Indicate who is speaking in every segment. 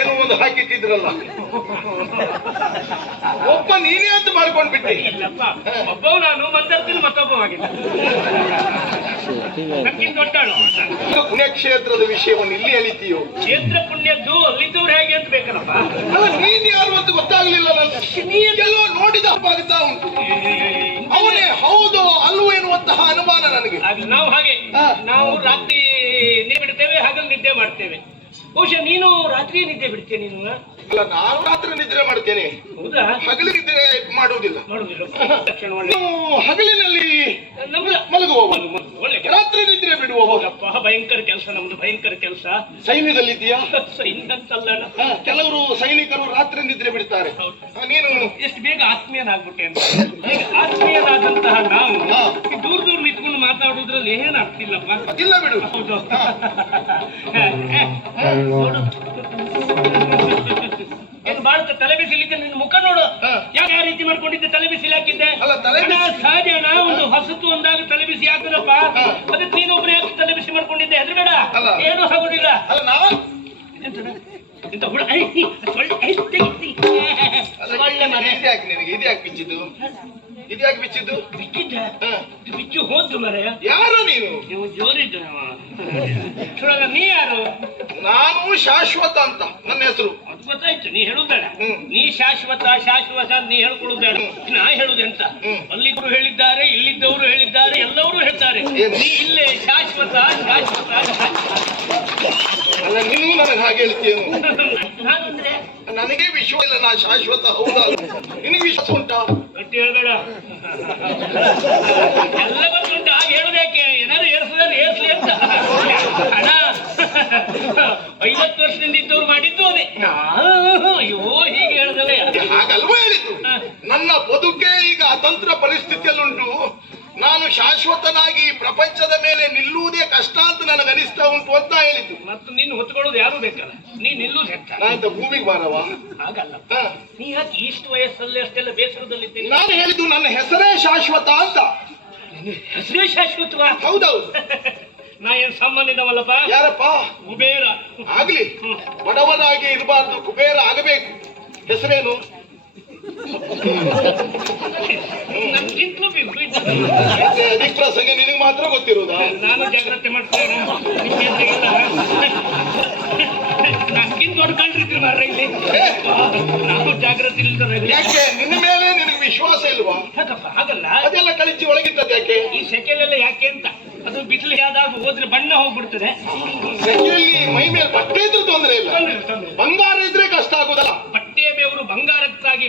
Speaker 1: ಏನೋ ಒಂದು ಹಾಕಿಟ್ಟಿದ್ರಲ್ಲ. ಒಬ್ಬ ನೀನೇ ಅಂತ ಮಾಡ್ಕೊಂಡ್ಬಿಟ್ಟೆ.
Speaker 2: ಇಲ್ಲಪ್ಪ ಒಬ್ಬವ ನಾನು ಮಂದರ್ತಿಲ್ ದೊಡ್ಡಾಳು.
Speaker 1: ಈಗ ಪುಣ್ಯಕ್ಷೇತ್ರದ ವಿಷಯವನ್ನು ಇಲ್ಲಿ ಎಳಿತೀಯೋ?
Speaker 2: ಕ್ಷೇತ್ರ ಪುಣ್ಯದ್ದು ಅಲ್ಲಿದ್ದವ್ರು ಹೇಗೆ ಅಂತ ಬೇಕಲ್ಲಪ್ಪ?
Speaker 1: ಅಲ್ಲ ನೀನ್ ಯಾರು ಅಂತ ಗೊತ್ತಾಗ್ಲಿಲ್ಲ ನನಗೆ ನೋಡಿದ ಹಬ್ಬಾಗ್ತಾ ಉಂಟು. ಅವನೇ ಹೌದು ಅಲ್ವೋ ಎನ್ನುವಂತಹ ಅನುಮಾನ ನನಗೆ.
Speaker 2: ನಾವು ಹಾಗೆ. ನಾವು ರಾತ್ರಿ ನಿದ್ದೆ ಬಿಡ್ತೇವೆ ಹಗಲು ನಿದ್ದೆ ಮಾಡ್ತೇವೆ. ಬಹುಶಃ ನೀನು ರಾತ್ರಿ ನಿದ್ದೆ ಬಿಡ್ತೀಯ ನೀನು?
Speaker 1: ಅಲ್ಲ ನಾನು ರಾತ್ರಿ ನಿದ್ರೆ ಮಾಡ್ತೇನೆ.
Speaker 2: ಹೌದಾ?
Speaker 1: ಹಗಲು ನಿದ್ರೆ ಮಾಡುವುದಿಲ್ಲ.
Speaker 2: ಮಾಡುದಿಲ್ಲ ತಕ್ಷಣ ಒಳ್ಳೆ
Speaker 1: ನೀವು ಹಗಲಿನಲ್ಲಿ
Speaker 2: ಒಳ್ಳೆ ಕೆಲಸ.
Speaker 1: ರಾತ್ರಿ ನಿದ್ರೆ
Speaker 2: ಹೌದಪ್ಪ ಭಯಂಕರ ಕೆಲಸ ನಮ್ದು ಭಯಂಕರ ಕೆಲಸ.
Speaker 1: ಸೈನ್ಯದಲ್ಲಿದ್ದೀಯಾ?
Speaker 2: ಇದೆಯಾ
Speaker 1: ಹ, ಕೆಲವರು ಸೈನಿಕರು ರಾತ್ರಿ ನಿದ್ರೆ ಬಿಡ್ತಾರೆ.
Speaker 2: ಹೌದು.
Speaker 1: ಹ, ನೀನು
Speaker 2: ಎಷ್ಟು ಬೇಗ ಆತ್ಮೀಯನಾಗ್ಬಿಟ್ಟೆ ಅಂತ. ಆತ್ಮೀಯನಾದಂತಹ ನಾವು
Speaker 1: ಹಾ.
Speaker 2: ಈ ದೂರ ದೂರ ಮಾತಾಡೋದ್ರಲ್ಲಿ ಏನ್ ಅರ್ಥ
Speaker 1: ಇಲ್ಲ ಬಿಡು.
Speaker 2: ಹೌದು. ಏನು ತಲೆ ಬಿಸಿಲಿದ್ದೆ ನಿನ್ನ ಮುಖ ನೋಡು. ಯಾಕೆ ರೀತಿ ಮಾಡ್ಕೊಂಡಿದ್ದೆ? ತಲೆ ಬಿಸಿಲು ಹಾಕಿದ್ದೆ.
Speaker 1: ಅಲ್ಲ, ಬಿಸಿ-
Speaker 2: ಒಂದು ಹೊಸತು ಒಂದಾಗ ತಲೆ ಬಿಸಿ ಆಗ್ತದಪ್ಪ.
Speaker 1: ಹಾ.
Speaker 2: ಅದಕ್ಕೆ ಯಾಕೆ ತಲೆ ಬಿಸಿ ಮಾಡ್ಕೊಂಡಿದ್ದೆ. ಹೆದರ್ಬೇಡ
Speaker 1: ಅಲ್ಲ.
Speaker 2: ಏನು ಆಗೋದಿಲ್ಲ
Speaker 1: ಅಲ್ಲ?
Speaker 2: ಇಂಥ ಹುಳ.
Speaker 1: ಅಲ್ಲ,
Speaker 2: ಒಳ್ಳೆ
Speaker 1: ನಿನಗೆ? ಇದು ಯಾಕೆ ಬಿಚ್ಚಿದ್ದು? ಇದು ಯಾಕೆ ಬಿಚ್ಚಿದ್ದು
Speaker 2: ಬಿಚ್ಚಿದ್ದ. ಬಿಚ್ಚು ಹೋದ್ದು ಮರೆಯ
Speaker 1: ಯಾರು ನೀನು
Speaker 2: ನೀವು ಜೋರಿದ್ದ ನೀ ಯಾರು?
Speaker 1: ನಾನು ಶಾಶ್ವತ ಅಂತ ನನ್ನ ಹೆಸರು.
Speaker 2: ಅದು ಗೊತ್ತಾಯ್ತು ನೀ ಹೇಳುಬೇಡ
Speaker 1: ಹ್ಮ್.
Speaker 2: ನೀ ಶಾಶ್ವತ ಶಾಶ್ವತ ನೀ ಹೇಳ್ಕೊಳ್ಳುಬೇಡ ನಾ ಹೇಳುದೆಂತ
Speaker 1: ಹ್ಮ್.
Speaker 2: ಅಲ್ಲಿದ್ದವರು ಹೇಳಿದ್ದಾರೆ ಇಲ್ಲಿದ್ದವರು ಹೇಳಿದ್ದಾರೆ ಎಲ್ಲರೂ ಹೇಳ್ತಾರೆ. ನೀ ಇಲ್ಲೇ ಶಾಶ್ವತ ಶಾಶ್ವತ ಶಾಶ್ವತ.
Speaker 1: ಅಲ್ಲ ನೀನು ನನಗೆ ಹಾಗೆ ಹೇಳ್ತೀಯೇನು ನನಗೆ ವಿಶ್ವ ಇಲ್ಲ ನಾ ಶಾಶ್ವತ ಹೌದಾ? ನಿನಗೆ ವಿಶ್ವಾಸ ಉಂಟಾ?
Speaker 2: ಗಟ್ಟಿ ಹೇಳ್ಬೇಡ. ಎಲ್ಲ ಗೊತ್ತುಂಟು ಹೇಳುದಕ್ಕೆ ಏನಾದ್ರು ಏರ್ಸಿದ್ರೆ ಏರ್ಸ್ಲಿ ಅಂತ. ಅಣ್ಣ ಐವತ್ತು ವರ್ಷದಿಂದ ಇದ್ದವ್ರು ಮಾಡಿದ್ದು ಅದೇ. ಅಯ್ಯೋ ಹೀಗೆ ಹೇಳ್ದವೆ
Speaker 1: ಹಾಗಲ್ವ ಹೇಳಿದ್ದು? ನನ್ನ ಬದುಕೇ ಈಗ ಅತಂತ್ರ ಪರಿಸ್ಥಿತಿಯಲ್ಲುಂಟು. ಶಾಶ್ವತನಾಗಿ ಪ್ರಪಂಚದ ಮೇಲೆ ನಿಲ್ಲುವುದೇ ಕಷ್ಟ ಅಂತ ನನಗೆ ಅನಿಸ್ತಾ ಉಂಟು ಅಂತ ಹೇಳಿದ್ದು.
Speaker 2: ಮತ್ತು ನಿನ್ನ ಹೊತ್ಕೊಳ್ಳೋದು ಯಾರು ಬೇಕಲ್ಲ? ನೀ ನಿಲ್ಲುದು ಹೆತ್ತ.
Speaker 1: ಭೂಮಿಗೆ ಬಾರವ?
Speaker 2: ಹಾಗಲ್ಲ.
Speaker 1: ಹ.
Speaker 2: ನೀ ಯಾಕೆ ಇಷ್ಟು ವಯಸ್ಸಲ್ಲಿ ಅಷ್ಟೆಲ್ಲ ಬೇಸರದಲ್ಲಿದ್ದೀನಿ
Speaker 1: ನಾನು ಹೇಳಿದ್ದು ನನ್ನ ಹೆಸರೇ ಶಾಶ್ವತ ಅಂತ.
Speaker 2: ಹೆಸರೇ ಶಾಶ್ವತವಾ?
Speaker 1: ಹೌದೌದು.
Speaker 2: ನಾ ಏನ್ ಸಂಬಂಧಿದವಲ್ಲಪ್ಪ
Speaker 1: ಯಾರಪ್ಪ?
Speaker 2: ಕುಬೇರ.
Speaker 1: ಆಗ್ಲಿ. ಬಡವನಾಗಿ ಇರಬಾರ್ದು. ಕುಬೇರ ಆಗಬೇಕು. ಹೆಸರೇನು?
Speaker 2: ನನ್ಗಿಂತಲೂ ಬಿಗ್ಗು ಇದ್ದದ್ದು.
Speaker 1: ಮತ್ತೆ ನಿನಗೆ ಮಾತ್ರ ಗೊತ್ತಿರೋದಾ?
Speaker 2: ನಾನು ಜಾಗ್ರತೆ ಮಾಡ್ತೇನೆ ನನ್ಗಿಂತ ದೊಡ್ಡ ಕಂಡ್ರಿದ್ರು ಮಾರ್ರೆ ಇಲ್ಲಿ. ನಾನು ಜಾಗ್ರತೆ ಇಲ್ದರೆ
Speaker 1: ಯಾಕೆ? ನಿನ್ನ ಮೇಲೆ ನಿನಗೆ ವಿಶ್ವಾಸ ಇಲ್ವಾ?
Speaker 2: ಯಾಕಪ್ಪ ಆಗಲ್ಲ
Speaker 1: ಅದೆಲ್ಲ ಕಳಿಸಿ ಒಳಗಿದ್ದದ್ದು ಯಾಕೆ?
Speaker 2: ಈ ಸೆಕೆಲೆಲ್ಲ ಯಾಕೆ ಅಂತ. ಅದು ಬಿಸಿಲು ಯಾವ್ದಾಗ ಹೋದ್ರೆ ಬಣ್ಣ ಹೋಗ್ಬಿಡ್ತದೆ.
Speaker 1: ಸೆಕೆಯಲ್ಲಿ ಮೈ ಮೇಲೆ ಬಟ್ಟೆ ಇದ್ರೆ ತೊಂದ್ರೆ ಇಲ್ಲ. ಬಂಗಾರ ಇದ್ರೆ ಕಷ್ಟ ಆಗುದಲ್ಲ
Speaker 2: ಬಟ್ಟೆಯ ಬೆವರು ಬಂಗಾರಕ್ಕಾಗಿ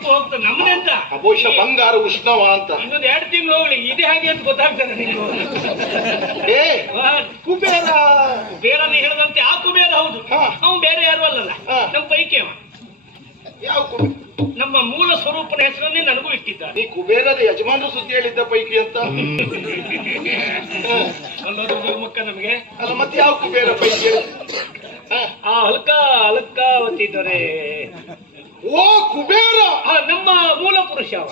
Speaker 2: ಬಂಗಾರದೊಳಕ್ಕೂ ಹೋಗ್ತದೆ ನಮ್ಮನೆ ಅಂತ.
Speaker 1: ಬಹುಶಃ ಬಂಗಾರ ಉಷ್ಣವ ಅಂತ.
Speaker 2: ಇನ್ನೊಂದು ಎರಡು ತಿಂಗಳು ಹೋಗ್ಲಿ ಇದೆ ಹಾಗೆ ಅಂತ ಗೊತ್ತಾಗ್ತದೆ ನೀವು
Speaker 1: ಏ ಕುಬೇರ.
Speaker 2: ಬೇರನ್ನ ಹೇಳದಂತೆ ಆ ಕುಬೇರ ಹೌದು.
Speaker 1: ಅವ್ನು
Speaker 2: ಅವನು ಬೇರೆ ಯಾರು ಅಲ್ಲಲ್ಲ.
Speaker 1: ಹಾ.
Speaker 2: ನಮ್ಮ ಪೈಕಿ ಅವ
Speaker 1: ಯಾವ ಕುಬೇರ?
Speaker 2: ನಮ್ಮ ಮೂಲ ಸ್ವರೂಪನ ಹೆಸರನ್ನೇ ನನಗೂ ಇಟ್ಟಿದ್ದಾರೆ.
Speaker 1: ನೀ ಕುಬೇರದ ಯಜಮಾನ ಸುದ್ದಿ ಹೇಳಿದ್ದ ಪೈಕಿ ಅಂತ.
Speaker 2: ಅಲ್ಲೋದು ಗುರುಮುಖ ನಮಗೆ.
Speaker 1: ಅಲ್ಲ ಮತ್ತೆ ಯಾವ ಕುಬೇರ ಪೈಕಿ
Speaker 2: ಆ ಹಲ್ಕ ಹಲ್ಕಾವತಿ ದೊರೆ
Speaker 1: ಓ ಕುಬೇರ!
Speaker 2: ಆ ನಮ್ಮ ಮೂಲ ಪುರುಷ ಅವ.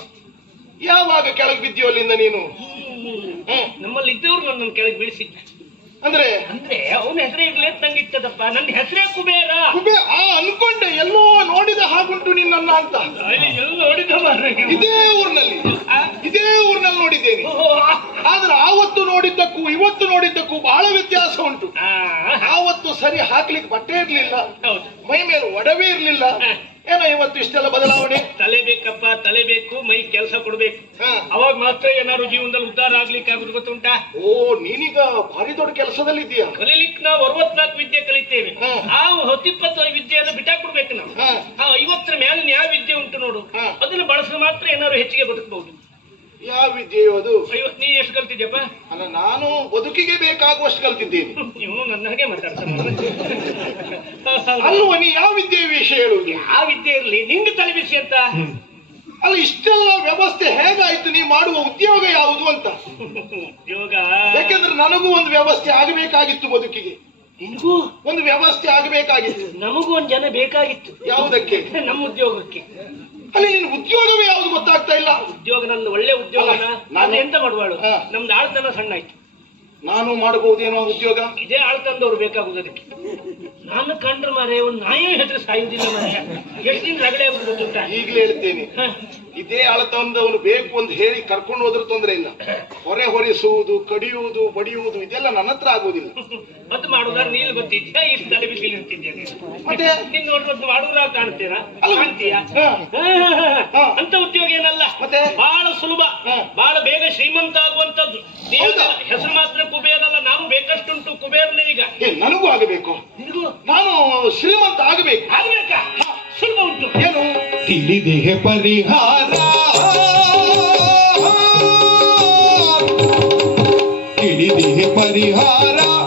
Speaker 1: ಯಾವಾಗ ಕೆಳಗೆ ಬಿದ್ದೀಯೋ ಅಲ್ಲಿಂದ ನೀನು? ಹ.
Speaker 2: ನಮ್ಮಲ್ಲಿ ಇದ್ದವ್ರು ನನ್ನನ್ನು ಕೆಳಗೆ ಬೀಳಿಸಿದ್ದ.
Speaker 1: ಅಂದ್ರೆ?
Speaker 2: ಅಂದ್ರೆ ಅವನ ಹೆಸರೇ ಇರ್ಲಿ ಅಂತ ನಂಗೆ ನನ್ನ ಹೆಸರೇ ಕುಬೇರ.
Speaker 1: ಕುಬೇ ಆ ಅನ್ಕೊಂಡೆ ಎಲ್ಲೋ ನೋಡಿದ ಹಾಗುಂಟು ನಿನ್ನನ್ನ ಅಂತ.
Speaker 2: ಅಲ್ಲಿ ಎಲ್ಲ ನೋಡಿದ ಮಾರ್ರೆ ನೀವು.
Speaker 1: ಇದೇ ಊರಿನಲ್ಲಿ. ಇದೇ ಊರಿನಲ್ಲಿ ನೋಡಿದ್ದೇನೆ. ಆದ್ರೆ ಆವತ್ತು ನೋಡಿದ್ದಕ್ಕೂ ಇವತ್ತು ನೋಡಿದ್ದಕ್ಕೂ ಬಹಳ ವ್ಯತ್ಯಾಸ ಉಂಟು.
Speaker 2: ಆ,
Speaker 1: ಆವತ್ತು ಸರಿ ಹಾಕ್ಲಿಕ್ಕೆ ಬಟ್ಟೆ ಇರ್ಲಿಲ್ಲ.
Speaker 2: ಹೌದು.
Speaker 1: ಮೈ ಮೇಲೆ ಒಡವೆ ಇರ್ಲಿಲ್ಲ. ಏನೋ ಇವತ್ತು ಇಷ್ಟೆಲ್ಲ ಬದಲಾವಣೆ?
Speaker 2: ತಲೆ ಬೇಕಪ್ಪ ತಲೆ ಬೇಕು ಮೈ ಕೆಲಸ ಕೊಡ್ಬೇಕು.
Speaker 1: ಹಾ.
Speaker 2: ಅವಾಗ ಮಾತ್ರ ಏನಾದ್ರು ಜೀವನದಲ್ಲಿ ಉದ್ಧಾರ ಆಗ್ಲಿಕ್ಕೆ ಆಗುದು ಗೊತ್ತುಂಟಾ?
Speaker 1: ಓ ನೀನೀಗ ಭಾರಿ ದೊಡ್ಡ ಕೆಲಸದಲ್ಲಿ ಇದೆಯಾ
Speaker 2: ಕಲಿಲಿಕ್ಕೆ ನಾವು ಅರವತ್ನಾಲ್ಕು ವಿದ್ಯೆ ಕಲಿತೇವೆ.
Speaker 1: ಹಾ.
Speaker 2: ಆ ಹತ್ತಿಪ್ಪತ್ತು ವಿದ್ಯೆಯನ್ನು ಬಿಟ್ಟಾಕ್ಬಿಡ್ಬೇಕು ನಾವು.
Speaker 1: ಹಾ.
Speaker 2: ಆ ಐವತ್ತರ ಮೇಲೆ ಯಾವ ವಿದ್ಯೆ ಉಂಟು ನೋಡು.
Speaker 1: ಹಾ.
Speaker 2: ಅದನ್ನ ಬಳಸಿದ್ರೆ ಮಾತ್ರ ಏನಾದ್ರು ಹೆಚ್ಚಿಗೆ ಬದುಕಬಹುದು
Speaker 1: ಯಾವ ವಿದ್ಯೆಯೋ ಅದು?
Speaker 2: ಅಯ್ಯೋ ನೀ ಎಷ್ಟು ಕಲ್ತಿದ್ಯಪ್ಪ?
Speaker 1: ಅಲ್ಲ ನಾನು ಬದುಕಿಗೆ ಬೇಕಾಗುವಷ್ಟು ಕಲ್ತಿದ್ದೀನಿ.
Speaker 2: ಇವನು ನನ್ನ ಹಾಗೆ ಮಾತಾಡ್ತಾನೆ
Speaker 1: ಅಲ್ವ ನೀ ಯಾವ ವಿದ್ಯೆಯ ವಿಷಯ ಹೇಳುವುದು.
Speaker 2: ಆ ವಿದ್ಯೆ ಇರ್ಲಿ ನಿಂಗೆ ತಲೆ ಬಿಸಿ ಅಂತ
Speaker 1: ಅಲ್ಲ ಇಷ್ಟೆಲ್ಲ ವ್ಯವಸ್ಥೆ ಹೇಗಾಯ್ತು? ನೀ ಮಾಡುವ ಉದ್ಯೋಗ ಯಾವುದು ಅಂತ?
Speaker 2: ಉದ್ಯೋಗ?
Speaker 1: ಯಾಕೆಂದ್ರೆ ನನಗೂ ಒಂದು ವ್ಯವಸ್ಥೆ ಆಗಬೇಕಾಗಿತ್ತು ಬದುಕಿಗೆ.
Speaker 2: ನಿನಗೂ
Speaker 1: ಒಂದು ವ್ಯವಸ್ಥೆ ಆಗಬೇಕಾಗಿತ್ತು.
Speaker 2: ನಮಗೂ ಒಂದು ಜನ ಬೇಕಾಗಿತ್ತು.
Speaker 1: ಯಾವುದಕ್ಕೆ?
Speaker 2: ನಮ್ಮ ಉದ್ಯೋಗಕ್ಕೆ.
Speaker 1: ಅಲ್ಲಿ ನಿನ್ ಉದ್ಯೋಗವೇ ಯಾವುದು ಗೊತ್ತಾಗ್ತಾ ಇಲ್ಲ?
Speaker 2: ಉದ್ಯೋಗ ನನ್ನ ಒಳ್ಳೆ
Speaker 1: ಉದ್ಯೋಗ ನಾನು-
Speaker 2: ಎಂತ ಮಾಡುವಳು. ನಮ್ದು ಆಳ್ತನ ಸಣ್ಣ ಆಯ್ತು
Speaker 1: ನಾನು ಮಾಡಬಹುದೇನೋ ಉದ್ಯೋಗ?
Speaker 2: ಇದೇ ಆಳ್ತಂದವ್ರು ಅದಕ್ಕೆ ನಾನು ಕಂಡ್ರೆ ಮರೆ ಒಂದು ನಾಯಿ ಹೆಸರು ಸಾಯುವುದಿಲ್ಲ ಮರೆ. ಎಷ್ಟು ದಿನ
Speaker 1: ಈಗಲೇ ಹೇಳ್ತೇನೆ. ಇದೇ ಅಳತಂದವನು ಬೇಕು ಅಂತ ಹೇಳಿ ಕರ್ಕೊಂಡು ಹೋದ್ರೆ ತೊಂದ್ರೆ ಇಲ್ಲ. ಹೊರೆ ಹೊರಿಸುವುದು ಕಡಿಯುವುದು ಬಡಿಯುವುದು ಇದೆಲ್ಲ ನನ್ನ ಹತ್ರ ಆಗುವುದಿಲ್ಲ
Speaker 2: ಮತ್ತೆ ಮಾಡುದಾದ್ರೆ ನೀಲ್ ಗೊತ್ತಿದ್ಯಾ ಇಷ್ಟು ತಲೆ ಬಿಸಿ ನಿಂತಿದ್ದೇನೆ.
Speaker 1: ಮತ್ತೆ?
Speaker 2: ನೀನ್ ನೋಡ್ಬೋದು ಮಾಡುದ್ರ ಕಾಣ್ತೀರಾ. ಅಂತ ಉದ್ಯೋಗ ಏನಲ್ಲ.
Speaker 1: ಮತ್ತೆ?
Speaker 2: ಬಹಳ ಸುಲಭ. ಬಹಳ ಬೇಗ ಶ್ರೀಮಂತ ಆಗುವಂತದ್ದು? ಹೆಸರು ಮಾತ್ರ ಕುಬೇರಲ್ಲ ನಾನು ಬೇಕಷ್ಟುಂಟು ಕುಬೇರನೇ ಈಗ.
Speaker 1: ಏ ನನಗೂ ಆಗಬೇಕು.
Speaker 2: ನಿನಗೂ?
Speaker 1: ನಾನು ಶ್ರೀಮಂತ ಆಗಬೇಕು.
Speaker 2: ಆಗ್ಬೇಕಾ? ಸುಲಭ ಉಂಟು.
Speaker 1: ಏನು?
Speaker 3: ತಿಳಿದಿಗೆ ಪರಿಹಾರ. ತಿಳಿದಿಗೆ ಪರಿಹಾರ.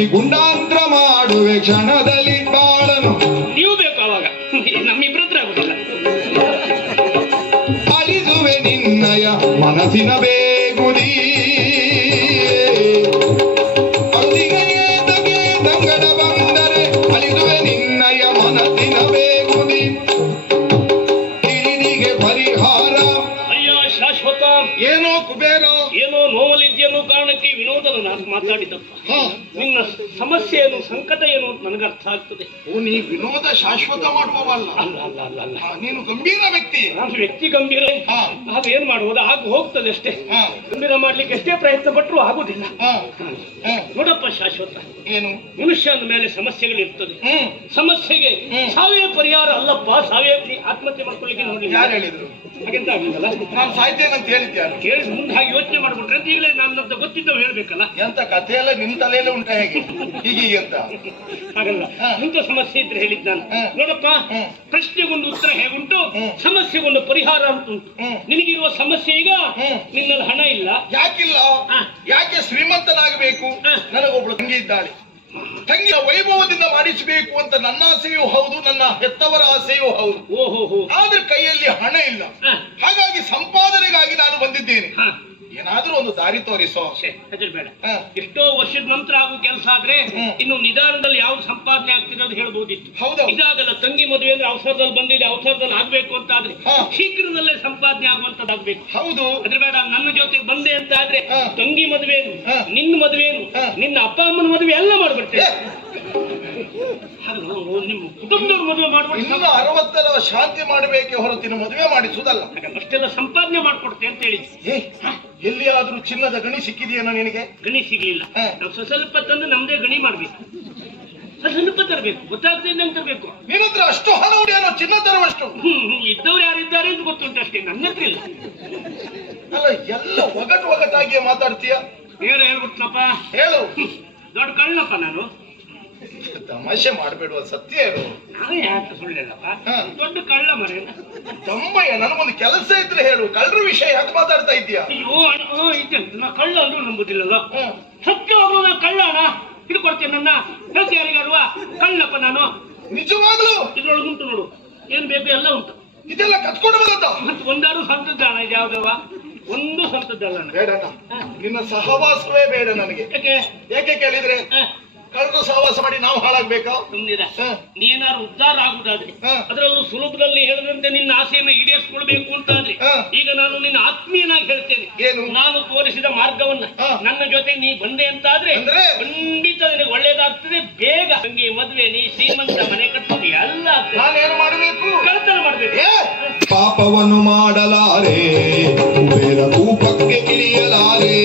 Speaker 3: ಉಳಿಸಿ ಗುಂಡಾಂತ್ರ ಮಾಡುವೆ ಕ್ಷಣದಲ್ಲಿ ಬಾಳನು.
Speaker 2: ನೀವು ಬೇಕು ಅವಾಗ. ನಮ್ಮಿಬ್ರ ಹತ್ರ ಆಗುದಿಲ್ಲ.
Speaker 3: ಅಳಿಸುವೆ ನಿನ್ನಯ ಮನಸ್ಸಿನ ಬೇಗುದಿ.
Speaker 2: ನನಗೆ ಅರ್ಥ ಆಗ್ತದೆ.
Speaker 1: ಓ ನೀ ವಿನೋದ ಶಾಶ್ವತ ಮಾಡುವವಲ್ಲ.
Speaker 2: ಅಲ್ಲ ಅಲ್ಲ ಅಲ್ಲ
Speaker 1: ನೀನು ಗಂಭೀರ ವ್ಯಕ್ತಿ.
Speaker 2: ನಾನು ವ್ಯಕ್ತಿ ಗಂಭೀರ.
Speaker 1: ಹಾ.
Speaker 2: ಅದು ಏನ್ ಮಾಡುವುದು? ಆಗ ಹೋಗ್ತದೆ ಅಷ್ಟೇ.
Speaker 1: ಹ,
Speaker 2: ಗಂಭೀರ ಮಾಡ್ಲಿಕ್ಕೆ ಎಷ್ಟೇ ಪ್ರಯತ್ನ ಪಟ್ಟರು ಆಗುದಿಲ್ಲ.
Speaker 1: ಹ, ಹ.
Speaker 2: ನೋಡಪ್ಪ ಶಾಶ್ವತ.
Speaker 1: ಏನು?
Speaker 2: ಮನುಷ್ಯನ ಮೇಲೆ ಸಮಸ್ಯೆಗಳು
Speaker 1: ಇರ್ತದೆ.
Speaker 2: ಸಮಸ್ಯೆಗೆ
Speaker 1: ಸಾವಯವ
Speaker 2: ಸಾವೇ ಪರಿಹಾರ ಅಲ್ಲಪ್ಪ ಸಾವೇ ಆತ್ಮಹತ್ಯೆ ಮಾಡ್ಕೊಳ್ಳಿಕ್ಕೆ ನೋಡ್ಲಿ
Speaker 1: ಯಾರು ಹೇಳಿದ್ರು?
Speaker 2: ಹಾಗೆಂತ ಆಗಿಲ್ಲ
Speaker 1: ನಾನು ಸಾಯ್ತೇನೆ ಅಂತ ಹೇಳಿದ್ಯಾರು
Speaker 2: ಕೇಳಿ ಮುಂದೆ ಹಾಗೆ ಯೋಚನೆ ಮಾಡ್ಬಿಟ್ರೆ ಅಂತ ಈಗಲೇ ನನ್ನಂತ ಗೊತ್ತಿದ್ದವ್ ಹೇಳ್ಬೇಕಲ್ಲ.
Speaker 1: ಎಂತ ಕಥೆ ಎಲ್ಲ ನಿಮ್ ತಲೆಯಲ್ಲೇ ಉಂಟ ಹೇಗೆ? ಹೀಗೆ ಅಂತ.
Speaker 2: ಹಾಗಲ್ಲ. ಇಂಥ ಸಮಸ್ಯೆ ಇದ್ರೆ ಹೇಳಿದ್ ನಾನು. ನೋಡಪ್ಪ. ಪ್ರಶ್ನೆಗೊಂದು ಉತ್ತರ ಹೇಗುಂಟು. ಸಮಸ್ಯೆಗೊಂದು ಪರಿಹಾರ ಅಂತ ಉಂಟು. ನಿನಗಿರುವ ಸಮಸ್ಯೆ ಈಗ. ನಿನ್ನಲ್ಲಿ ಹಣ ಇಲ್ಲ.
Speaker 1: ಯಾಕಿಲ್ಲ. ಯಾಕೆ ಶ್ರೀಮಂತನಾಗಬೇಕು. ನನಗೊಬ್ಳು ತಂಗಿ ಇದ್ದಾಳೆ. ತಂಗಿಯ ವೈಭವದಿಂದ ಮಾಡಿಸಬೇಕು ಅಂತ ನನ್ನ ಆಸೆಯೂ ಹೌದು ನನ್ನ ಹೆತ್ತವರ ಆಸೆಯೂ ಹೌದು. ಆದ್ರೆ ಕೈಯಲ್ಲಿ ಹಣ ಇಲ್ಲ. ಹಾಗಾಗಿ ಸಂಪಾದನೆಗಾಗಿ ನಾನು ಬಂದಿದ್ದೇನೆ. ಏನಾದ್ರೂ ಒಂದು ದಾರಿ ತೋರಿಸೋ. ಬೇಡ.
Speaker 2: ಎಷ್ಟೋ ವರ್ಷದ ನಂತರ ಆಗೋ ಕೆಲಸ ಆದ್ರೆ ಇನ್ನು ನಿಧಾನದಲ್ಲಿ ಯಾವ್ದು ಸಂಪಾದನೆ ಆಗ್ತಿದೆ ಅಂತ ಹೇಳ್ಬೋದಿತ್ತು.
Speaker 1: ಹೌದು
Speaker 2: ಇದಾಗಲ್ಲ ತಂಗಿ ಮದುವೆ ಅಂದ್ರೆ ಅವಸರದಲ್ಲಿ ಬಂದಿದೆ ಅವಸರದಲ್ಲಿ ಆಗ್ಬೇಕು ಅಂತ ಆದ್ರೆ ಶೀಘ್ರದಲ್ಲೇ ಸಂಪಾದನೆ ಆಗುವಂತದ್ದಾಗ್ಬೇಕು.
Speaker 1: ಹೌದು.
Speaker 2: ಅದ್ರ ಬೇಡ ನನ್ನ ಜೊತೆ ಬಂದೆ ಅಂತ ಆದ್ರೆ ತಂಗಿ ಮದುವೆನು
Speaker 1: ಹಾ.
Speaker 2: ನಿನ್ನ ಮದುವೆನು
Speaker 1: ಹಾ.
Speaker 2: ನಿನ್ನ ಅಪ್ಪ ಅಮ್ಮನ ಮದುವೆ ಎಲ್ಲ ಮಾಡ್ಬಿಡ್ತೇವೆ ನಿಮ್ಮ ಕುಟುಂಬದವ್ರ ಮದುವೆ ಮಾಡ್ಬಿಟ್ಟು
Speaker 1: ಇನ್ನು ಅರವತ್ತರ ಶಾಂತಿ ಮಾಡಬೇಕೆ ಹೊರತಿನ ಮದುವೆ
Speaker 2: ಮಾಡಿಸುದಲ್ಲ ಅಷ್ಟೆಲ್ಲ ಸಂಪಾದನೆ ಮಾಡ್ಕೊಡ್ತೆ ಅಂತ ಹೇಳಿ
Speaker 1: ಎಲ್ಲಿಯಾದ್ರೂ ಚಿನ್ನದ ಗಣಿ ಸಿಕ್ಕಿದೆಯೇನೋ ನಿನಗೆ?
Speaker 2: ಗಣಿ ಸಿಗ್ಲಿಲ್ಲ. ನಾವು ಸ್ವ ಸ್ವಲ್ಪ ತಂದು ನಮ್ದೇ ಗಣಿ ಮಾಡ್ಬೇಕು. ಸ್ವಲ್ಪ ಸ್ವಲ್ಪ ತರಬೇಕು. ಗೊತ್ತಾಗ್ತಾ ಇದ್ದಂಗೆ ತರಬೇಕು.
Speaker 1: ನಿನ್ನತ್ರ ಅಷ್ಟು ಹಣ ಉಡಿಯೇನೋ ಚಿನ್ನ ತರುವಷ್ಟು
Speaker 2: ಇದ್ದವ್ರು ಯಾರಿದ್ದಾರೆ ಅಂತ ಗೊತ್ತುಂಟು ಅಷ್ಟೇ ನನ್ನ ಹತ್ರ ಇಲ್ಲ.
Speaker 1: ಅಲ್ಲ ಎಲ್ಲ ಒಗಟು ಒಗಟಾಗಿಯೇ ಮಾತಾಡ್ತೀಯ?
Speaker 2: ಏನು ಹೇಳ್ಬಿಟ್ನಪ್ಪ.
Speaker 1: ಹೇಳು.
Speaker 2: ದೊಡ್ಡ ಕಳ್ಳಪ್ಪ ನಾನು.
Speaker 1: ತಮಾಷೆ ಮಾಡಬೇಡುವ ಸತ್ಯ ಹೇಳು.
Speaker 2: ನಾನು ಯಾಕೆ
Speaker 1: ಸುಳ್ಳೆಲ್ಲಪ್ಪ
Speaker 2: ದೊಡ್ಡ ಕಳ್ಳ ಮರೆ
Speaker 1: ತಮ್ಮಯ್ಯ ನನಗೊಂದು ಕೆಲಸ ಇದ್ರೆ ಹೇಳು. ಕಳ್ಳರ ವಿಷಯ ಯಾಕೆ ಮಾತಾಡ್ತಾ ಇದ್ದೀಯ?
Speaker 2: ಅಯ್ಯೋ ಅಣ್ಣ, ಆ, ಇದೆ ನಾ ಕಳ್ಳ ಅಂದ್ರೂ ನಂಬುದಿಲ್ಲಲ್ಲ.
Speaker 1: ಹ್ಮ್.
Speaker 2: ಸತ್ಯವಾಗ್ಲೂ ನಾನು ಕಳ್ಳ ಅಣ್ಣ. ಇದು ಕೊಡ್ತೇನೆ ನನ್ನ ಹೇಳ್ತಿ ಯಾರಿಗಾರುವ ಕಳ್ಳಪ್ಪ ನಾನು.
Speaker 1: ನಿಜವಾಗ್ಲೂ?
Speaker 2: ಇದ್ರೊಳಗೆ ಉಂಟು ನೋಡು. ಏನ್ ಬೇಕು ಎಲ್ಲ ಉಂಟು.
Speaker 1: ಇದೆಲ್ಲ ಕತ್ಕೊಂಡು ಬಂದದ್ದ?
Speaker 2: ಮತ್ತೆ ಒಂದಾರು ಸ್ವಂತದ್ದ ಅಣ್ಣ ಇದು ಯಾವ್ದವ? ಒಂದು ಸಂತದ್ದಲ್ಲ ಅಣ್ಣ. ಹಾ.
Speaker 1: ನಿನ್ನ ಸಹವಾಸವೇ ಬೇಡ ನನಗೆ.
Speaker 2: ಯಾಕೆ?
Speaker 1: ಯಾಕೆ ಕೇಳಿದ್ರೆ?
Speaker 2: ಹ,
Speaker 1: ಕಳ್ಳರ ಸಹವಾಸ ಮಾಡಿ ನಾವು ಹಾಳಾಗ್ಬೇಕು
Speaker 2: ಸುಮ್ನಿರ
Speaker 1: ಹ.
Speaker 2: ನೀನಾರು ಉದ್ಧಾರ ಆಗುದಾದ್ರೆ. ಅದರಲ್ಲೂ ಸುಲಭದಲ್ಲಿ ಹೇಳಿದಂತೆ ನಿನ್ನ ಆಸೆಯನ್ನು ಈಡೇರಿಸಿಕೊಳ್ಬೇಕು ಅಂತಾದ್ರೆ. ಈಗ ನಾನು ನಿನ್ನ ಆತ್ಮೀಯನಾಗಿ ಹೇಳ್ತೇನೆ? ನಾನು ತೋರಿಸಿದ ಮಾರ್ಗವನ್ನ. ನನ್ನ ಜೊತೆ ನೀ ಬಂದೆ ಅಂತಾದ್ರೆ? ಖಂಡಿತ ನಿನಗೆ ಒಳ್ಳೇದಾಗ್ತದೆ ಬೇಗ ಹಂಗೆ ಮದ್ವೆ ನೀ ಶ್ರೀಮಂತ ಮನೆ ಕಟ್ಟೋದು ಎಲ್ಲ
Speaker 1: ನಾನೇನು ಮಾಡಬೇಕು
Speaker 2: ಕಳ್ತನ ಮಾಡ್ಬೇಕು
Speaker 3: ಪಾಪವನ್ನು ಮಾಡಲಾರೆ ಕುಬೇರ ಕೂಪಕ್ಕೆ ಇಳಿಯಲಾರೆ